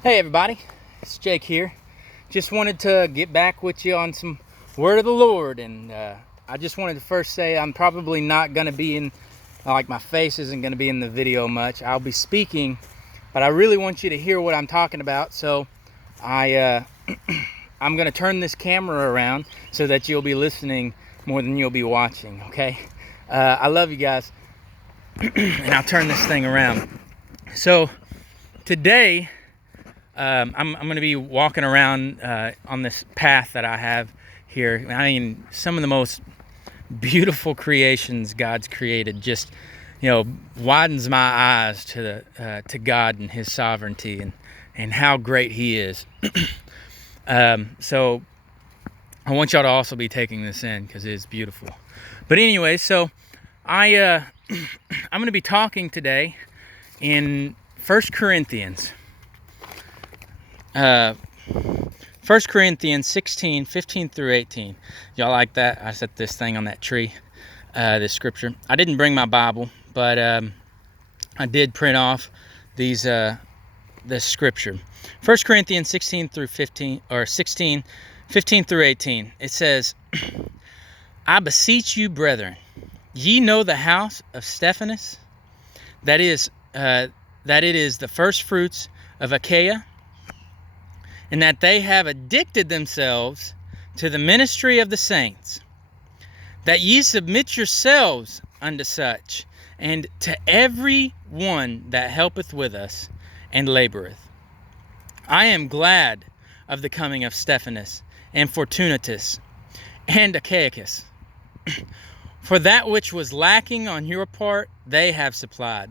Hey everybody, it's Jake here. Just wanted to get back with you on some word of the Lord, and I just wanted to first say I'm probably not going to be in, like my face isn't going to be in the video much. I'll be speaking, but I really want you to hear what I'm talking about, so I'm going to turn this camera around so that you'll be listening more than you'll be watching, okay? I love you guys, and I'll turn this thing around. So today, I'm going to be walking around on this path that I have here. I mean, some of the most beautiful creations God's created just, widens my eyes to God and His sovereignty and how great He is. So I want y'all to also be taking this in because it is beautiful. But anyway, so I'm going to be talking today in 1 Corinthians. 1 Corinthians 16, 15 through 18. Y'all like that? I set this thing on that tree, this scripture. I didn't bring my Bible, but I did print off this scripture. 1 Corinthians 16 through 15, or 16, 15 through 18. It says, I beseech you, brethren, ye know the house of Stephanus, that it is the first fruits of Achaia, and that they have addicted themselves to the ministry of the saints, that ye submit yourselves unto such, and to every one that helpeth with us and laboreth. I am glad of the coming of Stephanus and Fortunatus and Achaicus, for that which was lacking on your part they have supplied,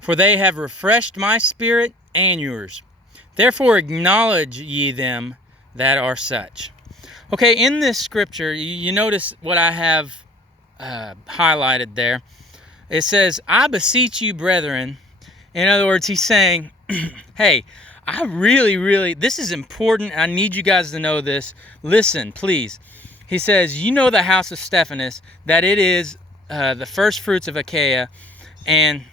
for they have refreshed my spirit and yours. Therefore acknowledge ye them that are such. Okay, in this scripture, you notice what I have highlighted there. It says, I beseech you, brethren. In other words, he's saying, hey, I really, this is important. I need you guys to know this. Listen, please. He says, you know the house of Stephanus, that it is the first fruits of Achaia, and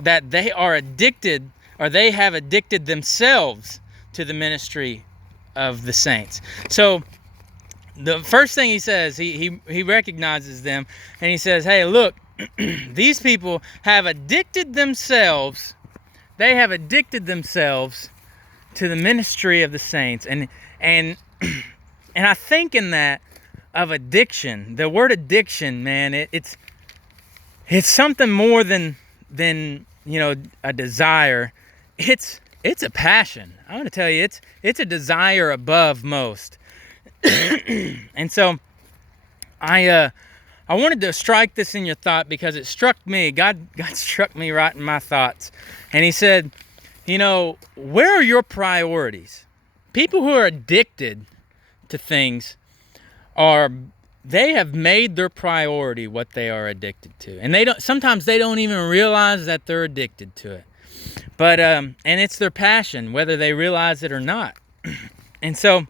that they are addicted, or they have addicted themselves to the ministry of the saints. So the first thing he says, he recognizes them, and he says, hey, look, these people have addicted themselves, they have addicted themselves to the ministry of the saints. And I think in that of addiction, the word addiction, man, it's something more than a desire. It's a passion. I'm going to tell you, it's a desire above most. And so I wanted to strike this in your thought because it struck me. God struck me right in my thoughts. And he said, where are your priorities? People who are addicted to things they have made their priority what they are addicted to. And sometimes they don't even realize that they're addicted to it. But, and it's their passion, whether they realize it or not. And so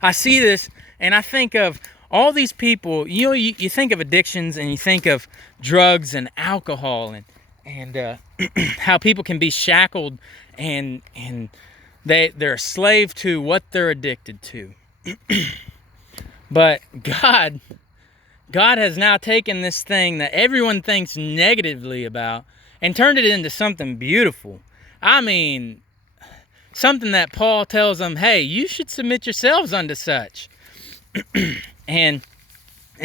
I see this and I think of all these people, you think of addictions and you think of drugs and alcohol and how people can be shackled and they're a slave to what they're addicted to. But God has now taken this thing that everyone thinks negatively about and turned it into something beautiful. I mean, something that Paul tells them, hey, you should submit yourselves unto such. and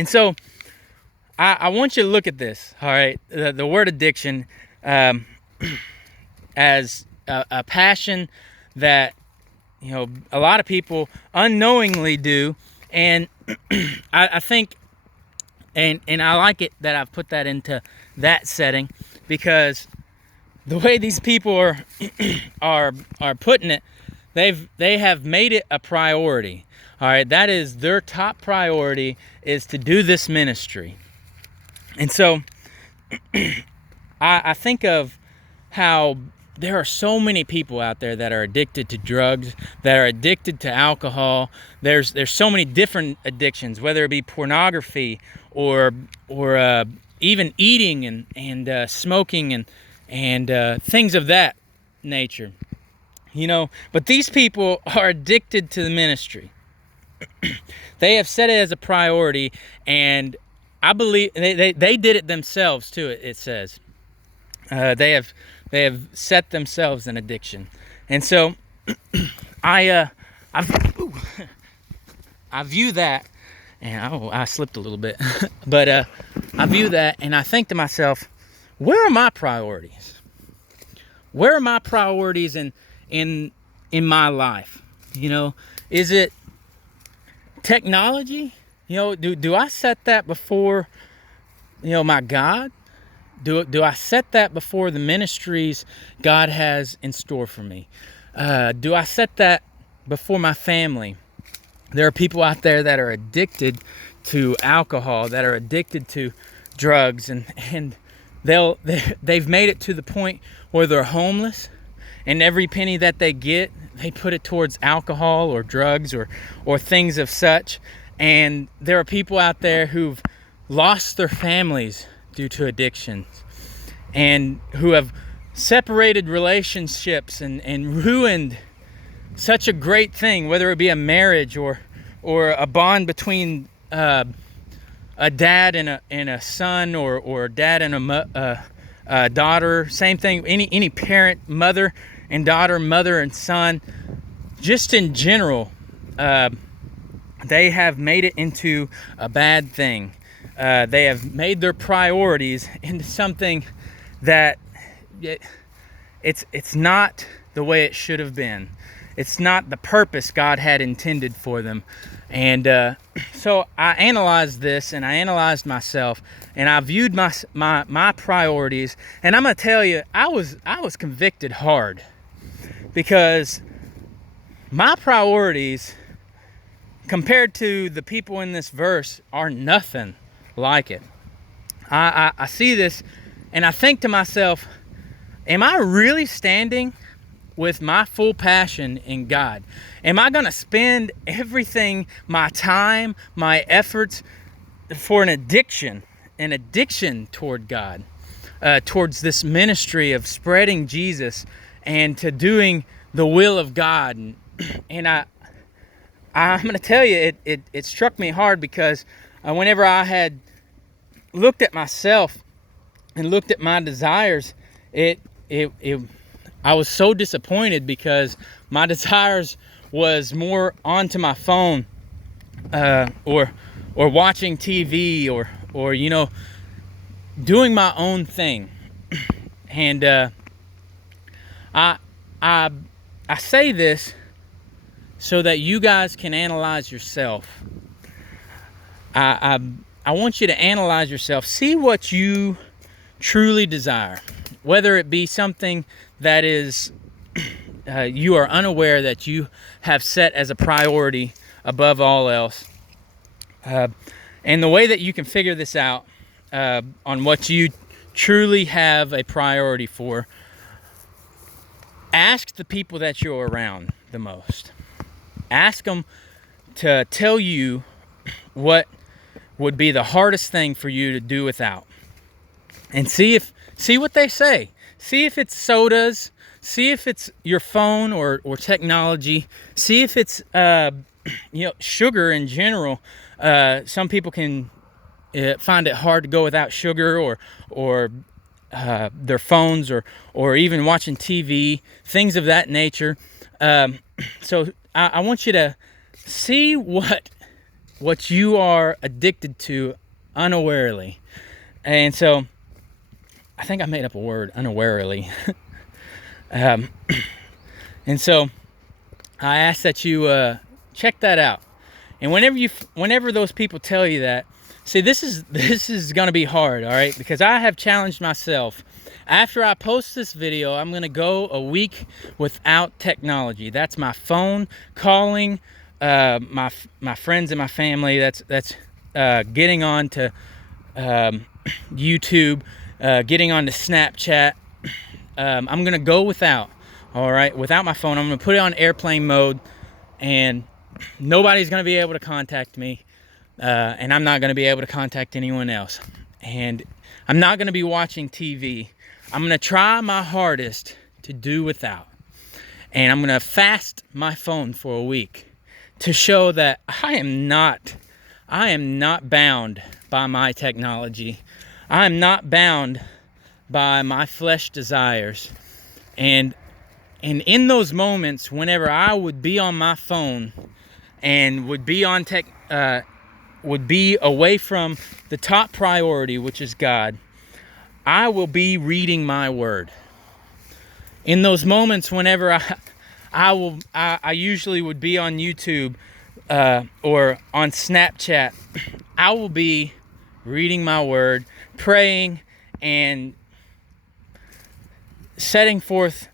so I want you to look at this, all right? The word addiction as a passion that, a lot of people unknowingly do. And I think, and I like it that I've put that into that setting, because the way these people are putting it, they have made it a priority. All right, that is their top priority, is to do this ministry. And so I think of how there are so many people out there that are addicted to drugs, that are addicted to alcohol. There's so many different addictions, whether it be pornography or even eating and smoking and things of that nature. But these people are addicted to the ministry. They have set it as a priority, and I believe they did it themselves too. It says they have set themselves an addiction, and so I view that, and I slipped a little bit, but I view that, and I think to myself, where are my priorities? Where are my priorities in my life? Is it technology? Do I set that before my God? Do I set that before the ministries God has in store for me? Do I set that before my family? There are people out there that are addicted to alcohol, that are addicted to drugs, and they've made it to the point where they're homeless, and every penny that they get, they put it towards alcohol or drugs or things of such. And there are people out there who've lost their families due to addictions, and who have separated relationships and ruined such a great thing, whether it be a marriage or a bond between a dad and a son, or a dad and a daughter. Same thing, any parent, mother and daughter, mother and son. Just in general, they have made it into a bad thing. They have made their priorities into something that it's not the way it should have been. It's not the purpose God had intended for them. And so I analyzed this, and I analyzed myself, and I viewed my priorities. And I'm gonna tell you, I was convicted hard, because my priorities compared to the people in this verse are nothing like it. I see this, and I think to myself, am I really standing with my full passion in God? Am I going to spend everything, my time, my efforts, for an addiction toward God, towards this ministry of spreading Jesus and to doing the will of God? And I'm going to tell you, it struck me hard, because whenever I had looked at myself and looked at my desires, I was so disappointed, because my desires was more onto my phone, or watching TV, or doing my own thing. And I say this so that you guys can analyze yourself. I want you to analyze yourself. See what you truly desire, whether it be something that is you are unaware that you have set as a priority above all else. And the way that you can figure this out on what you truly have a priority for, ask the people that you're around the most. Ask them to tell you what would be the hardest thing for you to do without, and see what they say. See if it's sodas. See if it's your phone or technology. See if it's sugar in general. Some people can find it hard to go without sugar, or their phones, or even watching TV, things of that nature. So I want you to see what you are addicted to unawarely. And so I think I made up a word, unawarely. And so I ask that you check that out. And whenever those people tell you that, see, this is going to be hard, all right? Because I have challenged myself. After I post this video, I'm going to go a week without technology. That's my phone, calling my friends and my family. That's getting on to YouTube, getting on to Snapchat. I'm going to go without, all right, without my phone. I'm going to put it on airplane mode, and nobody's going to be able to contact me, and I'm not going to be able to contact anyone else. And I'm not going to be watching TV. I'm going to try my hardest to do without. and I'm going to fast my phone for a week to show that I am not bound by my technology. I am not bound by my flesh desires. And in those moments, whenever I would be on my phone and would be on would be away from the top priority, which is God, I will be reading my word. In those moments, whenever I usually would be on YouTube or on Snapchat, I will be reading my word, praying, and setting forth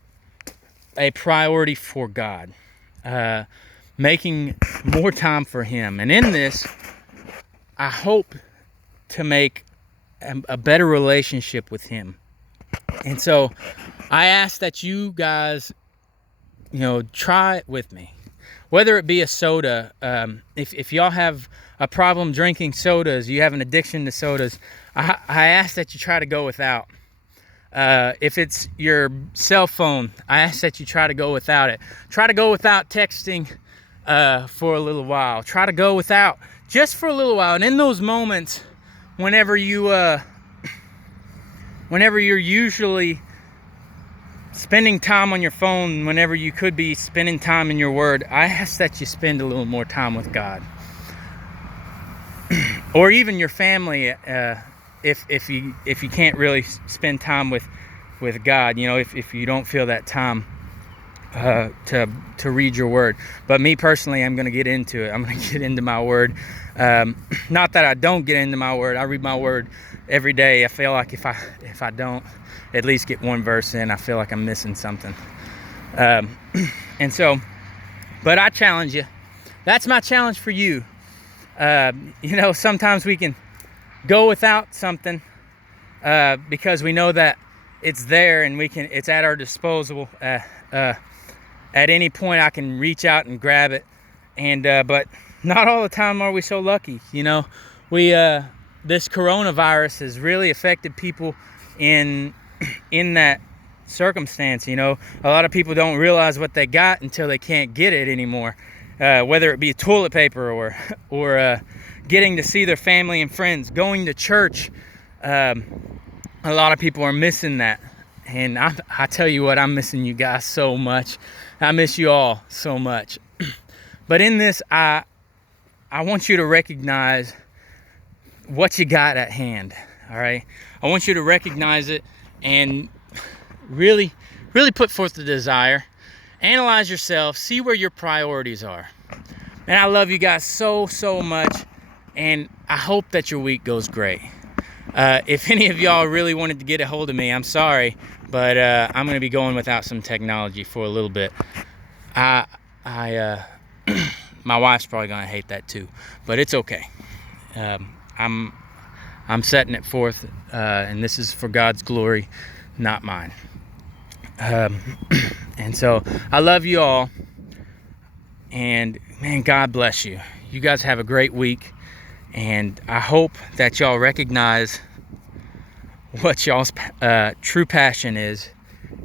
a priority for God, making more time for Him. And in this, I hope to make a better relationship with Him. And so I ask that you guys, try it with me. Whether it be a soda, if y'all have a problem drinking sodas, you have an addiction to sodas, I ask that you try to go without. If it's your cell phone, I ask that you try to go without it. Try to go without texting for a little while. Try to go without just for a little while. And in those moments, whenever you're usually spending time on your phone, whenever you could be spending time in your word, I ask that you spend a little more time with God. Or even your family, if you can't really spend time with God, if you don't feel that time to read your word. But me personally, I'm going to get into it. I'm going to get into my word. Not that I don't get into my word. I read my word every day. I feel like if I don't at least get one verse in, I feel like I'm missing something. And so, but I challenge you. That's my challenge for you. Sometimes we can go without something because we know that it's there and it's at our disposal. At any point I can reach out and grab it. And but not all the time are we so lucky. This coronavirus has really affected people in that circumstance. A lot of people don't realize what they got until they can't get it anymore. Whether it be toilet paper or getting to see their family and friends, going to church. A lot of people are missing that. And I tell you what, I'm missing you guys so much. I miss you all so much. But in this, I want you to recognize what you got at hand, all right? I want you to recognize it and really, really put forth the desire. Analyze yourself, see where your priorities are. And I love you guys so, so much, and I hope that your week goes great. If any of y'all really wanted to get a hold of me, I'm sorry, but I'm going to be going without some technology for a little bit. My wife's probably going to hate that too, but it's okay. I'm setting it forth, and this is for God's glory, not mine. And so I love you all, and man, God bless you. You guys have a great week, and I hope that y'all recognize what y'all's true passion is,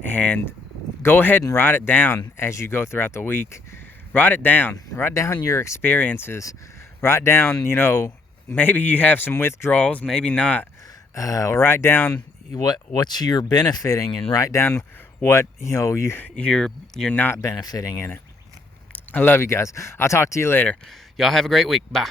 and go ahead and write it down as you go throughout the week. Write it down. Write down your experiences. Write down, maybe you have some withdrawals, maybe not. Or write down what you're benefiting, and write down what you're not benefiting in it. I love you guys. I'll talk to you later. Y'all have a great week. Bye.